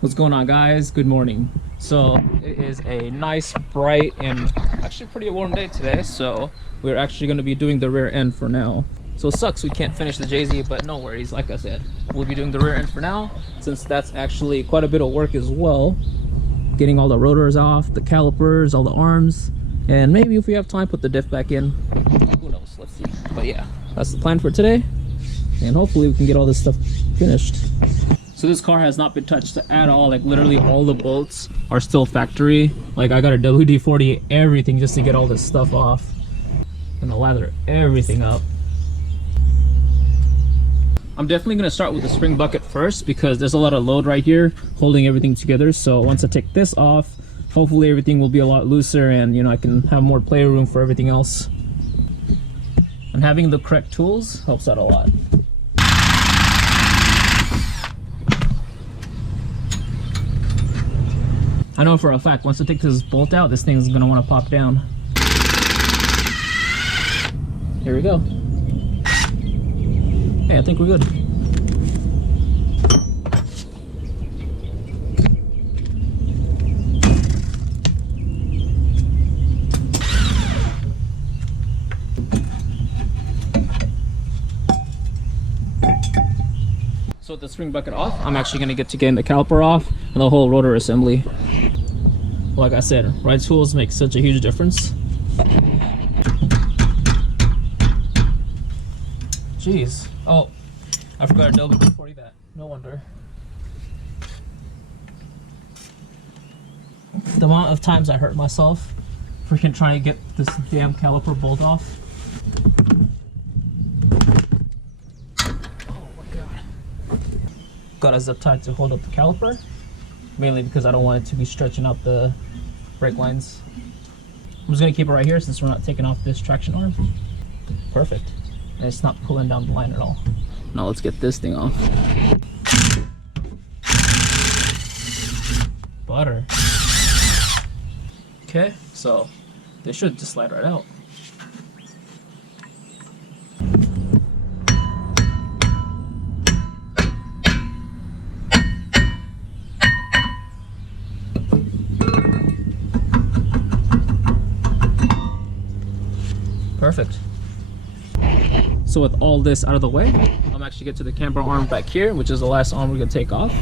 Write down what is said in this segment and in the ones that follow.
What's going on, guys? Good morning. So it is a nice, bright, and actually pretty warm day today, so we're actually going to be doing the rear end for now. So it sucks we can't finish the JZ, but no worries. Like I said, we'll be doing the rear end for now, since that's actually quite a bit of work as well. Getting all the rotors off, the calipers, all the arms, and maybe if we have time, put the diff back in. Who knows? Let's see. But yeah, that's the plan for today, and hopefully we can get all this stuff finished. So this car has not been touched at all. Like literally all the bolts are still factory. Like I got a WD-40 everything just to get all this stuff off. Gonna lather everything up. I'm definitely gonna start with the spring bucket first because there's a lot of load right here holding everything together. So once I take this off, hopefully everything will be a lot looser and I can have more playroom for everything else. And having the correct tools helps out a lot. I know for a fact, once I take this bolt out, this thing's gonna wanna pop down. Here we go. Hey, I think we're good. So with the spring bucket off, I'm actually gonna get the caliper off and the whole rotor assembly. Like I said, right tools make such a huge difference. Jeez. Oh, I forgot to WD-40 that. No wonder. The amount of times I hurt myself freaking trying to get this damn caliper bolt off. Got a zip tie to hold up the caliper, mainly because I don't want it to be stretching out the brake lines. I'm just gonna keep it right here since we're not taking off this traction arm. Perfect. And it's not pulling down the line at all. Now let's get this thing off. Butter. Okay, so this should just slide right out. Perfect. So with all this out of the way, I'm actually get to the camber arm back here, which is the last arm we're gonna take off.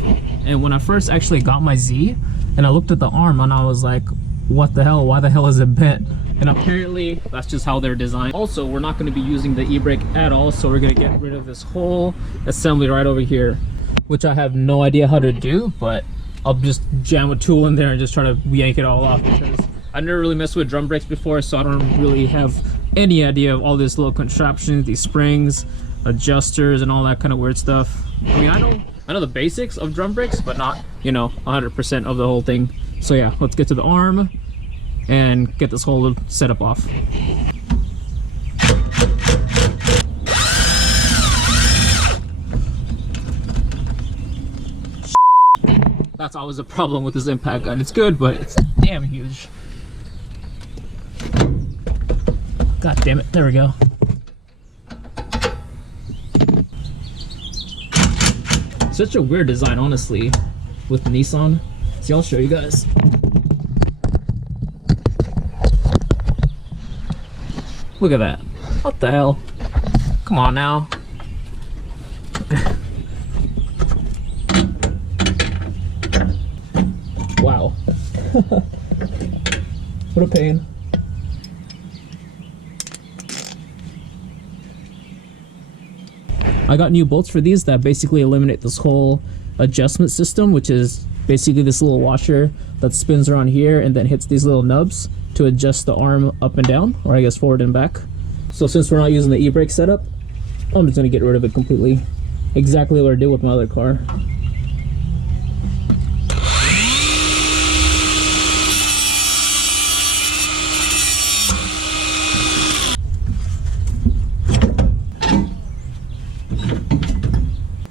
And when I first actually got my Z and I looked at the arm and I was like, what the hell, why the hell is it bent? And apparently that's just how they're designed. Also, we're not going to be using the e-brake at all, so we're going to get rid of this whole assembly right over here, which I have no idea how to do, but I'll just jam a tool in there and just try to yank it all off, because I never really messed with drum brakes before, so I don't really have any idea of all this little contraptions, these springs, adjusters, and all that kind of weird stuff. I mean, I know the basics of drum brakes, but not 100% of the whole thing. So yeah, let's get to the arm and get this whole setup off. That's always a problem with this impact gun. It's good, but it's damn huge. God damn it, there we go. Such a weird design, honestly, with Nissan. See, I'll show you guys. Look at that. What the hell? Come on now. Wow. What a pain. I got new bolts for these that basically eliminate this whole adjustment system, which is basically this little washer that spins around here and then hits these little nubs to adjust the arm up and down, or I guess forward and back. So since we're not using the e-brake setup, I'm just gonna get rid of it completely. Exactly what I did with my other car.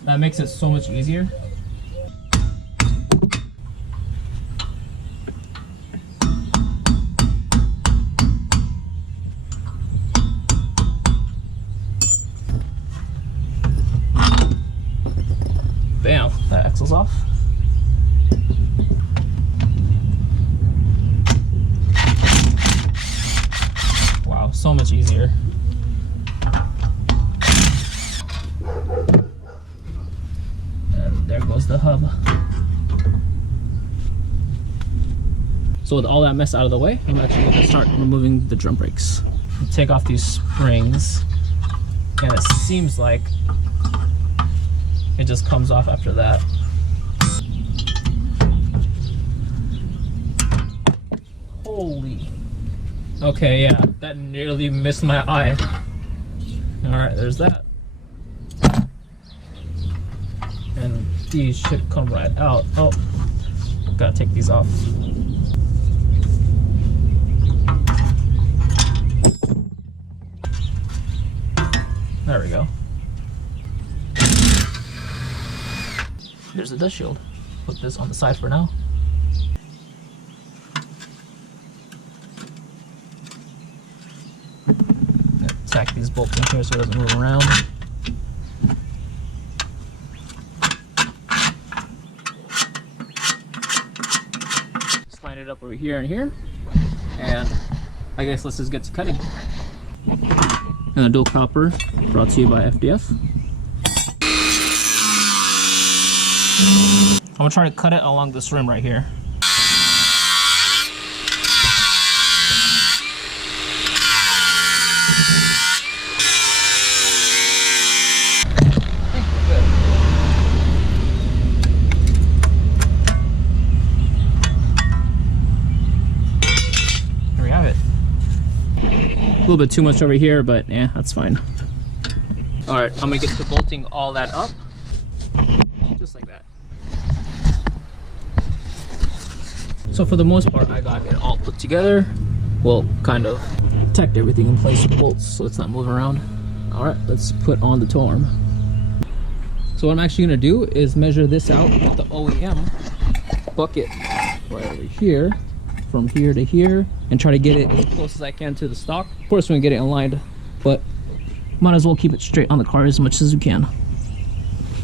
That makes it so much easier. Bam, that axle's off. so much easier. And there goes the hub. So with all that mess out of the way, I'm actually going to start removing the drum brakes. Take off these springs, and it seems like it just comes off after that. Holy. Okay, yeah, that nearly missed my eye. Alright, there's that. And these should come right out. Oh, gotta take these off. There we go. There's the dust shield. Put this on the side for now. Tack these bolts in here so it doesn't move around. Slide it up over here and here. And I guess let's just get to cutting. And a dual caliper brought to you by FDF. I'm gonna try to cut it along this rim right here. A little bit too much over here, but yeah, that's fine. All right, I'm gonna get to bolting all that up, just like that. So for the most part, I got it all put together. Well, kind of protect everything in place with bolts so it's not moving around. All right, let's put on the tow arm. So what I'm actually gonna do is measure this out with the OEM bucket right over here, from here to here, and try to get it as close as I can to the stock. Of course, we're gonna get it aligned, but might as well keep it straight on the car as much as we can.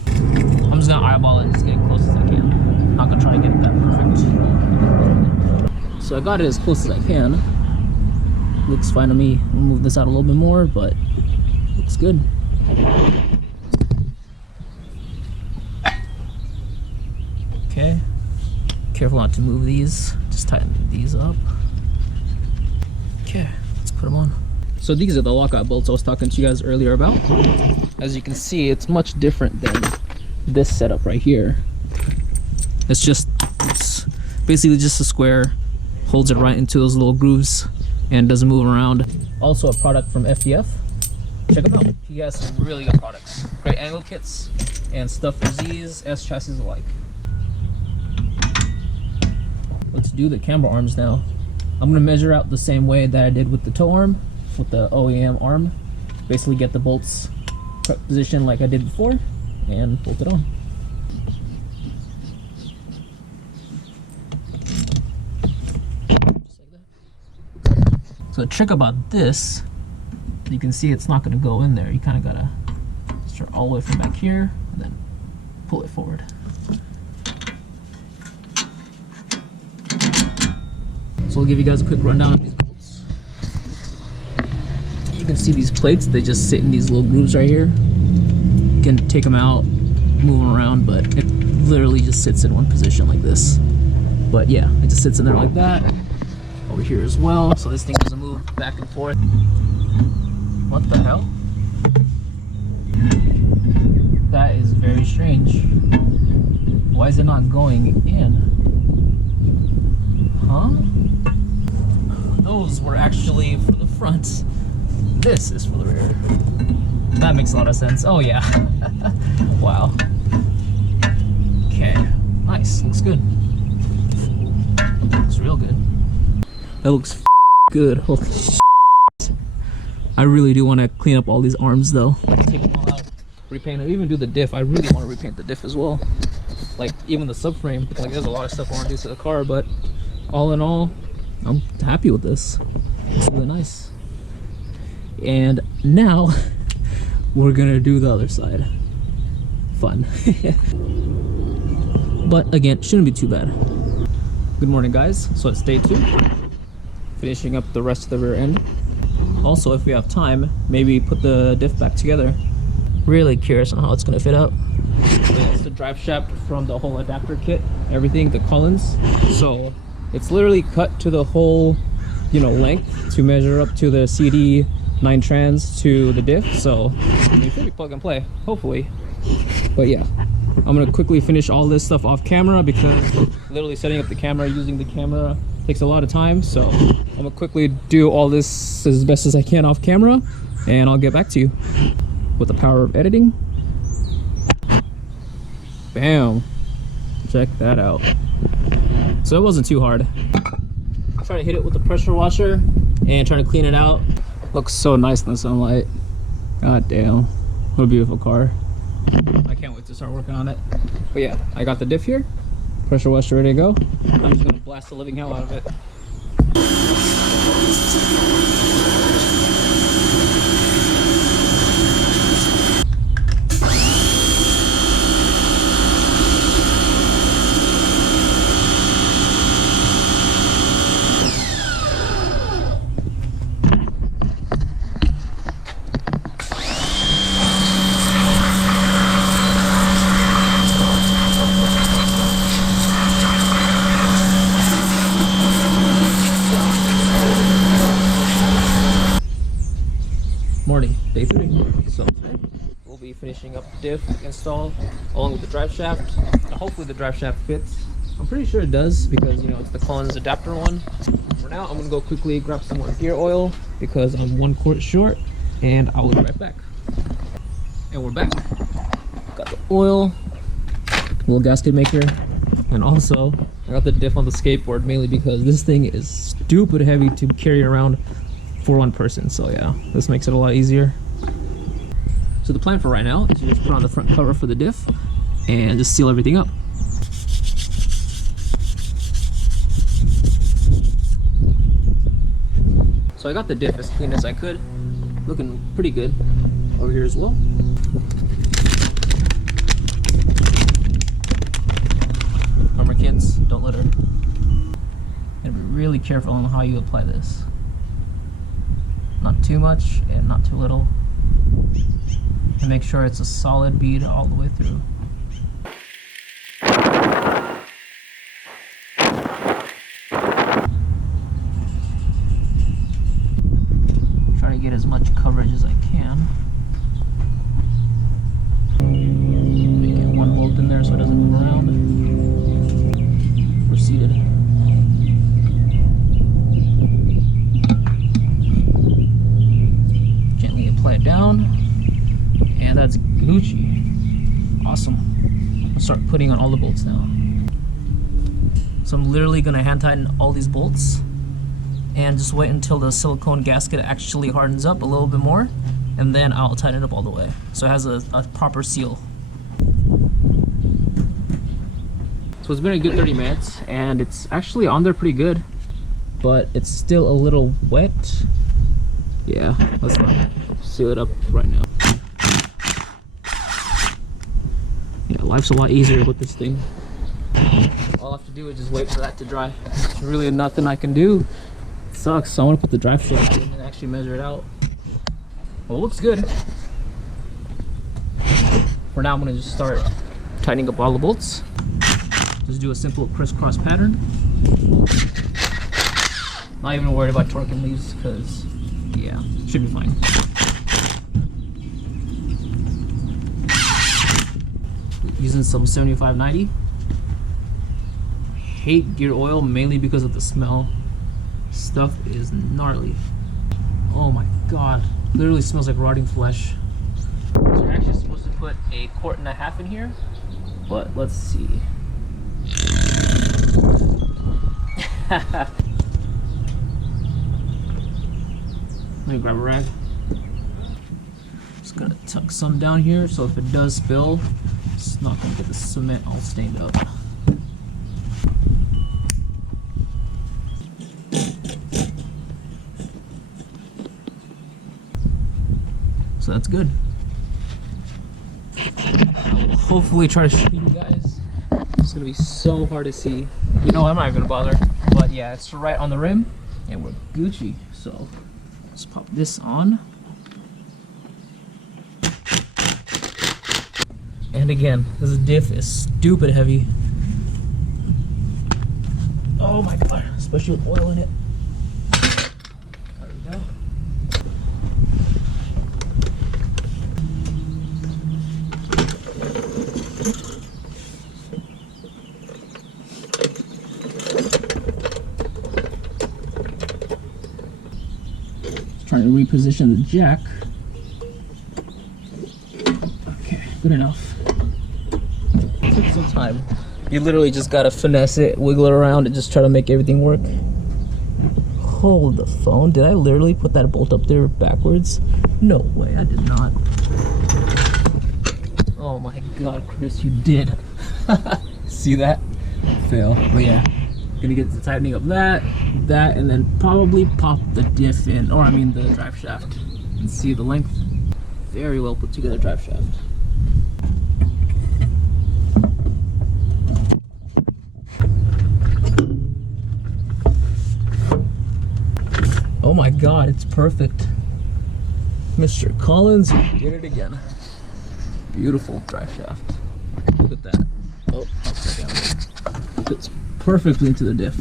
I'm just gonna eyeball it and just get it close as I can. I'm not gonna try to get it that perfect. So I got it as close as I can. Looks fine to me. I'll move this out a little bit more, but looks good. Okay. Careful not to move these. Just tighten these up. Okay, let's put them on. So these are the lockout bolts I was talking to you guys earlier about. As you can see, it's much different than this setup right here. It's basically just a square, holds it right into those little grooves and doesn't move around. Also a product from FDF. Check them out. He has some really good products. Great angle kits and stuff for Z's, S chassis alike. Let's do the camber arms now. I'm gonna measure out the same way that I did with the tow arm, with the OEM arm. Basically get the bolts positioned like I did before and bolt it on. Just like that. So the trick about this, you can see it's not gonna go in there. You kinda gotta start all the way from back here and then pull it forward. So I'll give you guys a quick rundown of these bolts. You can see these plates, they just sit in these little grooves right here. You can take them out, move them around, but it literally just sits in one position like this. But yeah, it just sits in there like that. Over here as well, so this thing doesn't move back and forth. What the hell? That is very strange. Why is it not going in? Huh? Those were actually for the front. This is for the rear. That makes a lot of sense. Oh yeah. Wow. Okay. Nice. Looks good. Looks real good. That looks good. Holy shit. I really do want to clean up all these arms though. Like take them all out, repaint them. Even do the diff. I really want to repaint the diff as well. Like even the subframe. Like there's a lot of stuff I want to do to the car, but all in all, I'm happy with this. It's really nice. And now we're gonna do the other side. Fun. But again, shouldn't be too bad. Good morning guys. So it's day 2. Finishing up the rest of the rear end. Also, if we have time, maybe put the diff back together. Really curious on how it's gonna fit up. It's the drive shaft from the whole adapter kit, everything, the Collins. So it's literally cut to the whole, you know, length to measure up to the CD 9 trans to the diff. So it's gonna be pretty plug and play, hopefully. But yeah, I'm gonna quickly finish all this stuff off camera because literally setting up the camera, using the camera takes a lot of time. So I'm gonna quickly do all this as best as I can off camera, and I'll get back to you with the power of editing. Bam, check that out. So it wasn't too hard. I'm trying to hit it with the pressure washer and trying to clean it out. Looks so nice in the sunlight. God damn, what a beautiful car. I can't wait to start working on it. But yeah, I got the diff here, pressure washer ready to go. I'm just gonna blast the living hell out of it. Morning, day 3. So today we'll be finishing up the diff install along with the drive shaft. Hopefully the drive shaft fits. I'm pretty sure it does because, you know, it's the Collins adapter one. For now, I'm gonna go quickly grab some more gear oil because I'm 1 quart short, and I'll be right back. And we're back. Got the oil, little gasket maker, and also I got the diff on the skateboard mainly because this thing is stupid heavy to carry around for one person. So yeah, this makes it a lot easier. So the plan for right now is to just put on the front cover for the diff and just seal everything up. So I got the diff as clean as I could, looking pretty good over here as well. Remember kids, don't litter. And be really careful on how you apply this. Not too much and not too little. And make sure it's a solid bead all the way through. Try to get as much coverage as I can. Get 1 bolt in there so it doesn't move around. We're seated. Apply it down, and that's Gucci. Awesome. I'll start putting on all the bolts now. So I'm literally gonna hand tighten all these bolts and just wait until the silicone gasket actually hardens up a little bit more, and then I'll tighten it up all the way so it has a proper seal. So it's been a good 30 minutes and it's actually on there pretty good, but it's still a little wet. Yeah, let's seal it up right now. Yeah, life's a lot easier with this thing. All I have to do is just wait for that to dry. There's really nothing I can do. It sucks, so I want to put the drive shaft in and actually measure it out. Well, it looks good. For now, I'm going to just start tightening up all the bolts. Just do a simple crisscross pattern. Not even worried about torquing these because, yeah, should be fine. Using some 7590. Hate gear oil mainly because of the smell. Stuff is gnarly. Oh my god, literally smells like rotting flesh. So you're actually supposed to put 1.5 quarts in here, but let's see. Let me grab a rag. Just gonna tuck some down here so if it does spill, it's not gonna get the cement all stained up. So that's good. I will hopefully try to show you guys. It's gonna be so hard to see. You know, I'm not even gonna bother. But yeah, it's right on the rim, and we're Gucci. So Let's pop this on. And again, this diff is stupid heavy. Oh my god, especially with oil in it. There we go. Trying to reposition the jack. Okay, good enough. Took some time. You literally just gotta finesse it, wiggle it around, and just try to make everything work. Hold the phone. Did I literally put that bolt up there backwards? No way, I did not. Oh my god, Chris, you did. See that? Fail. But yeah, gonna get the tightening of that, and then probably pop the diff in, or I mean the drive shaft, and see the length. Very well put together drive shaft. Oh my god, it's perfect. Mr. Collins did it again. Beautiful drive shaft. Look at that. Oh, fits perfectly into the diff.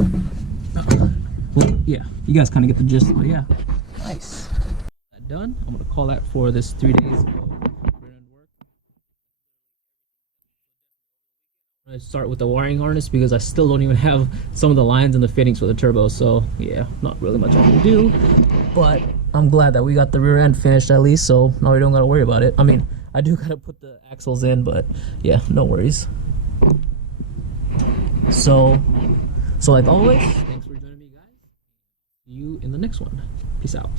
Well, yeah, you guys kind of get the gist, but yeah. Nice. That done. I'm gonna call that for this 3 days of rear-end work. I'm gonna start with the wiring harness because I still don't even have some of the lines and the fittings for the turbo, so yeah, not really much I can do. But I'm glad that we got the rear end finished at least, so now we don't gotta worry about it. I mean, I do gotta put the axles in, but yeah, no worries. So like always, thanks for joining me, guys. See you in the next one. Peace out.